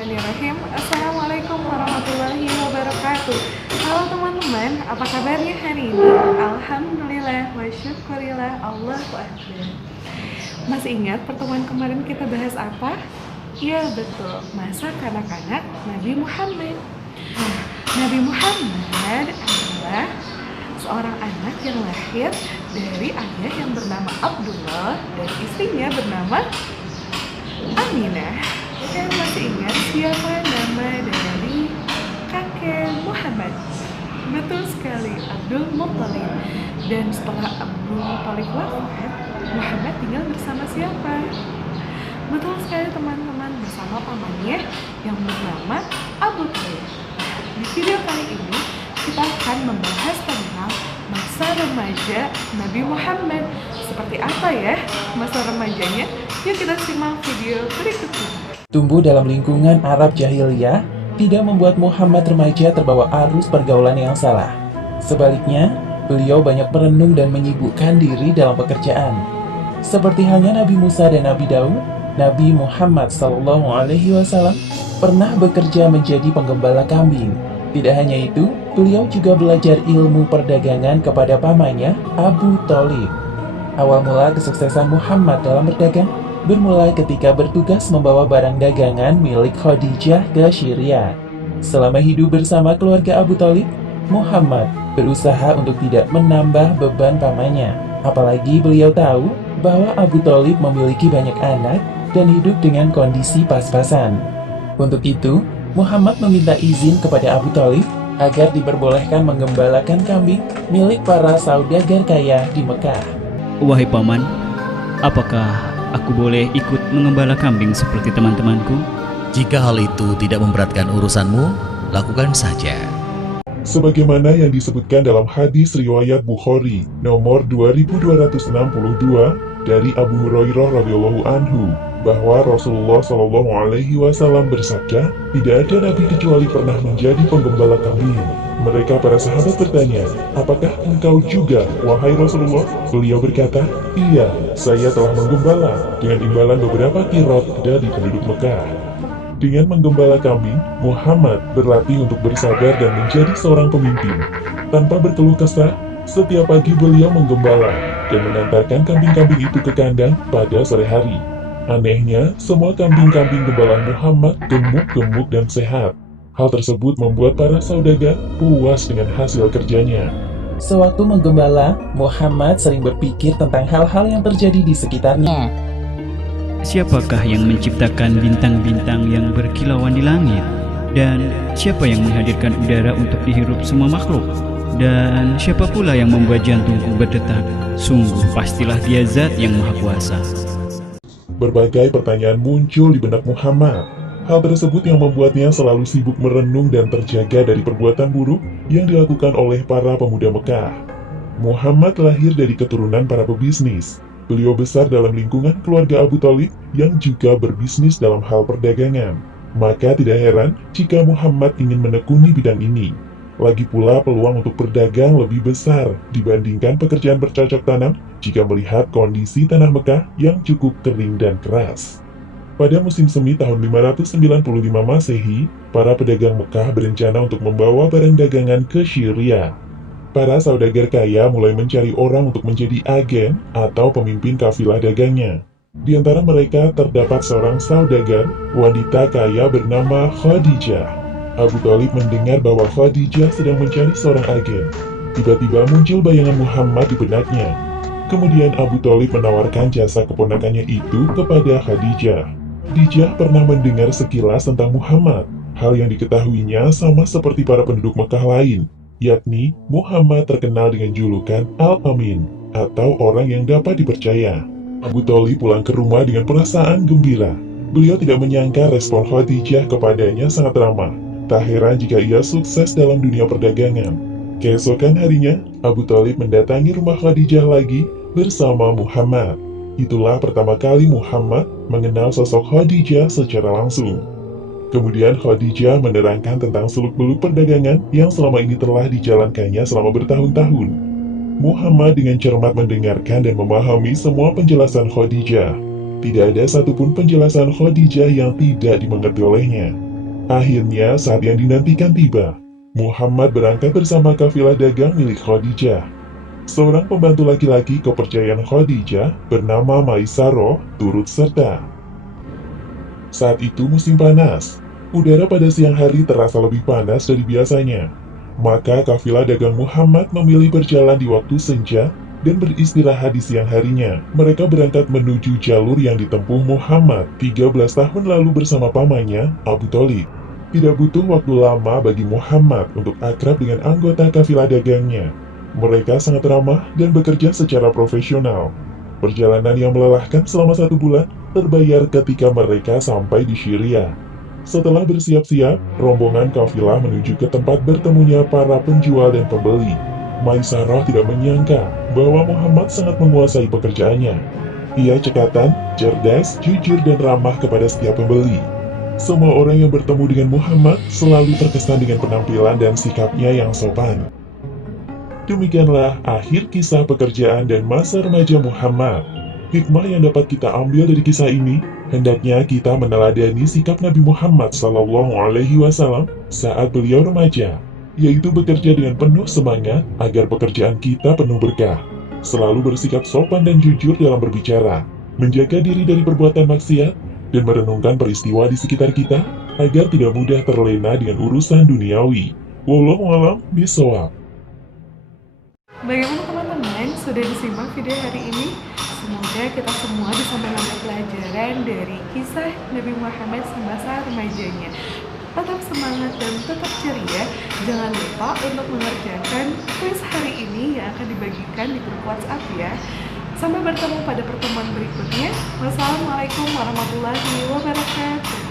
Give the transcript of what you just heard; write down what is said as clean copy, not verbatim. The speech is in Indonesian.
Bismillahirrahmanirrahim. Assalamualaikum warahmatullahi wabarakatuh. Halo teman-teman, apa kabarnya hari ini? Alhamdulillah wa syukurillah, Allahu Akbar. Masih ingat pertemuan kemarin kita bahas apa? Ya betul, masa kanak-kanak Nabi Muhammad. Nabi Muhammad adalah seorang anak yang lahir dari ayah yang bernama Abdullah dan istrinya bernama Aminah. Kalian masih ingat siapa nama dari kakek Muhammad? Betul sekali, Abdul Muttalib. Dan setelah Abdul Muttalib wafat, Muhammad tinggal bersama siapa? Betul sekali teman-teman, bersama pamannya yang bernama Abu Thalib. Di video kali ini kita akan membahas tentang masa remaja Nabi Muhammad. Seperti apa ya masa remajanya? Yuk kita simak video berikut ini. Tumbuh dalam lingkungan Arab jahiliyah tidak membuat Muhammad remaja terbawa arus pergaulan yang salah. Sebaliknya, beliau banyak merenung dan menyibukkan diri dalam pekerjaan. Seperti halnya Nabi Musa dan Nabi Daud, Nabi Muhammad SAW pernah bekerja menjadi penggembala kambing. Tidak hanya itu, beliau juga belajar ilmu perdagangan kepada pamannya Abu Thalib. Awal mula kesuksesan Muhammad dalam berdagang bermula ketika bertugas membawa barang dagangan milik Khadijah ke Syria. Selama hidup bersama keluarga Abu Thalib, Muhammad berusaha untuk tidak menambah beban pamannya. Apalagi beliau tahu bahwa Abu Thalib memiliki banyak anak dan hidup dengan kondisi pas-pasan. Untuk itu, Muhammad meminta izin kepada Abu Thalib agar diperbolehkan menggembalakan kambing milik para saudagar kaya di Mekah. Wahai paman, apakah aku boleh ikut mengembala kambing seperti teman-temanku? Jika hal itu tidak memberatkan urusanmu, lakukan saja. Sebagaimana yang disebutkan dalam hadis riwayat Bukhari nomor 2262 dari Abu Hurairah radhiyallahu anhu bahwa Rasulullah SAW bersabda, tidak ada nabi kecuali pernah menjadi penggembala kambing. Mereka para sahabat bertanya, apakah engkau juga, wahai Rasulullah? Beliau berkata, iya, saya telah menggembala dengan imbalan beberapa kirot dari penduduk Mekah. Dengan menggembala kambing, Muhammad berlatih untuk bersabar dan menjadi seorang pemimpin. Tanpa berkeluh kesah, setiap pagi beliau menggembala dan mengantarkan kambing-kambing itu ke kandang pada sore hari. Anehnya, semua kambing-kambing gembalaan Muhammad gemuk-gemuk dan sehat. Hal tersebut membuat para saudagar puas dengan hasil kerjanya. Sewaktu menggembala, Muhammad sering berpikir tentang hal-hal yang terjadi di sekitarnya. Siapakah yang menciptakan bintang-bintang yang berkilauan di langit? Dan siapa yang menghadirkan udara untuk dihirup semua makhluk? Dan siapa pula yang membuat jantungku berdetak? Sungguh pastilah dia zat yang maha kuasa. Berbagai pertanyaan muncul di benak Muhammad. Hal tersebut yang membuatnya selalu sibuk merenung dan terjaga dari perbuatan buruk yang dilakukan oleh para pemuda Mekah. Muhammad lahir dari keturunan para pebisnis. Beliau besar dalam lingkungan keluarga Abu Thalib yang juga berbisnis dalam hal perdagangan. Maka tidak heran jika Muhammad ingin menekuni bidang ini. Lagi pula peluang untuk berdagang lebih besar dibandingkan pekerjaan bercocok tanam jika melihat kondisi tanah Mekah yang cukup kering dan keras. Pada musim semi tahun 595 Masehi, para pedagang Mekah berencana untuk membawa barang dagangan ke Syria. Para saudagar kaya mulai mencari orang untuk menjadi agen atau pemimpin kafilah dagangnya. Di antara mereka terdapat seorang saudagar, wanita kaya bernama Khadijah. Abu Thalib mendengar bahwa Khadijah sedang mencari seorang agen. Tiba-tiba muncul bayangan Muhammad di benaknya. Kemudian Abu Thalib menawarkan jasa keponakannya itu kepada Khadijah. Khadijah pernah mendengar sekilas tentang Muhammad. Hal yang diketahuinya sama seperti para penduduk Mekah lain, yakni Muhammad terkenal dengan julukan Al-Amin, atau orang yang dapat dipercaya. Abu Thalib pulang ke rumah dengan perasaan gembira. Beliau tidak menyangka respon Khadijah kepadanya sangat ramah. Tak heran jika ia sukses dalam dunia perdagangan. Keesokan harinya, Abu Thalib mendatangi rumah Khadijah lagi bersama Muhammad. Itulah pertama kali Muhammad mengenal sosok Khadijah secara langsung. Kemudian Khadijah menerangkan tentang seluk-beluk perdagangan yang selama ini telah dijalankannya selama bertahun-tahun. Muhammad dengan cermat mendengarkan dan memahami semua penjelasan Khadijah. Tidak ada satupun penjelasan Khadijah yang tidak dimengerti olehnya. Akhirnya saat yang dinantikan tiba. Muhammad berangkat bersama kafilah dagang milik Khadijah. Seorang pembantu laki-laki kepercayaan Khadijah bernama Maisarah turut serta. Saat itu musim panas. Udara pada siang hari terasa lebih panas dari biasanya. Maka kafilah dagang Muhammad memilih berjalan di waktu senja dan beristirahat di siang harinya. Mereka berangkat menuju jalur yang ditempuh Muhammad 13 tahun lalu bersama pamannya, Abu Thalib. Tidak butuh waktu lama bagi Muhammad untuk akrab dengan anggota kafilah dagangnya. Mereka sangat ramah dan bekerja secara profesional. Perjalanan yang melelahkan selama 1 bulan terbayar ketika mereka sampai di Syria. Setelah bersiap-siap, rombongan kafilah menuju ke tempat bertemunya para penjual dan pembeli. Maisarah tidak menyangka bahwa Muhammad sangat menguasai pekerjaannya. Ia cekatan, cerdas, jujur, dan ramah kepada setiap pembeli. Semua orang yang bertemu dengan Muhammad selalu terkesan dengan penampilan dan sikapnya yang sopan. Demikianlah akhir kisah pekerjaan dan masa remaja Muhammad. Hikmah yang dapat kita ambil dari kisah ini, hendaknya kita meneladani sikap Nabi Muhammad SAW saat beliau remaja, yaitu bekerja dengan penuh semangat agar pekerjaan kita penuh berkah. Selalu bersikap sopan dan jujur dalam berbicara, menjaga diri dari perbuatan maksiat, dan merenungkan peristiwa di sekitar kita agar tidak mudah terlena dengan urusan duniawi. Wallahu a'lam bishawab. Bagaimana teman-teman? Sudah disimak video hari ini? Semoga kita semua bisa mengambil pelajaran dari kisah Nabi Muhammad semasa remajanya. Tetap semangat dan tetap ceria. Jangan lupa untuk mengerjakan kuis hari ini yang akan dibagikan di grup WhatsApp ya. Sampai bertemu pada pertemuan berikutnya. Wassalamualaikum warahmatullahi wabarakatuh.